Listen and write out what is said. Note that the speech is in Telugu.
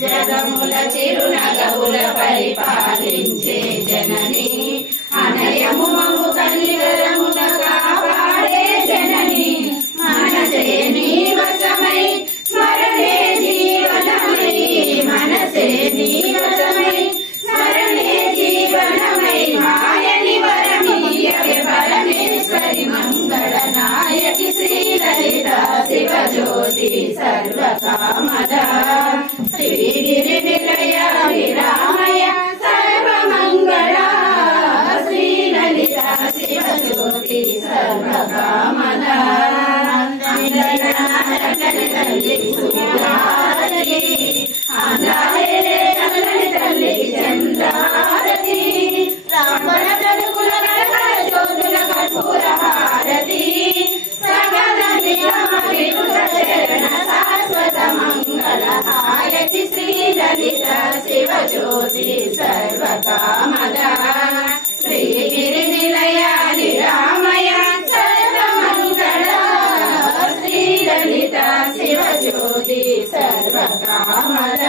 జగముల చిరునగవుల పరిపాలించే జనని అనయము మము కనికరముల కాపాడే జనని మనసే నీ వశమై స్మరణే జీవనమై మనసే నీ వశమై స్మరణే జీవనమై మాయని వరమీయవే పరమేశ్వరి మంగళ నాయకి శ్రీ లలిత శివజ్యోతి సర్వకామద శ్రీగిరి నిలయ విరామయ సర్వమంగళ శ్రీ లలిత శివజ్యోతి సర్వకామద తల్లి సుహారతి ఆంధ్రాలే చల్లని తల్లికి చంద్రారతి రామణ బ్రతుకుల కళ జ్యోతుల కర్పూర హారతి సకల చరణ శాశ్వత మంగళ హారతి శ్రీ లలిత శివజ్యోతి సర్వకామద శ్రీగిరి నిలయ నిరామయ సర్వమంగళ శ్రీ లలిత శివజ్యోతి సర్వకామద